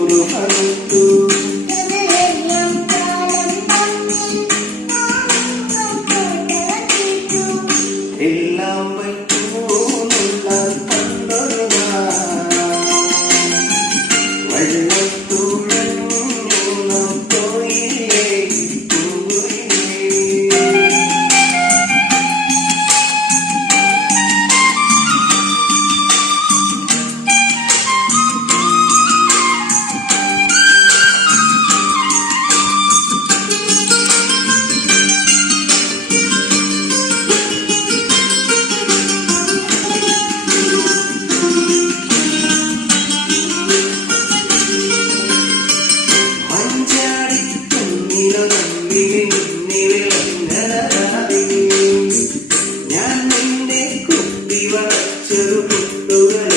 കുറുമറുത്തു എല്ലാം പറ്റുമോന്നുള്ള പണ്ടൊരു വഴിവത്തു చెడు పుట్టుగా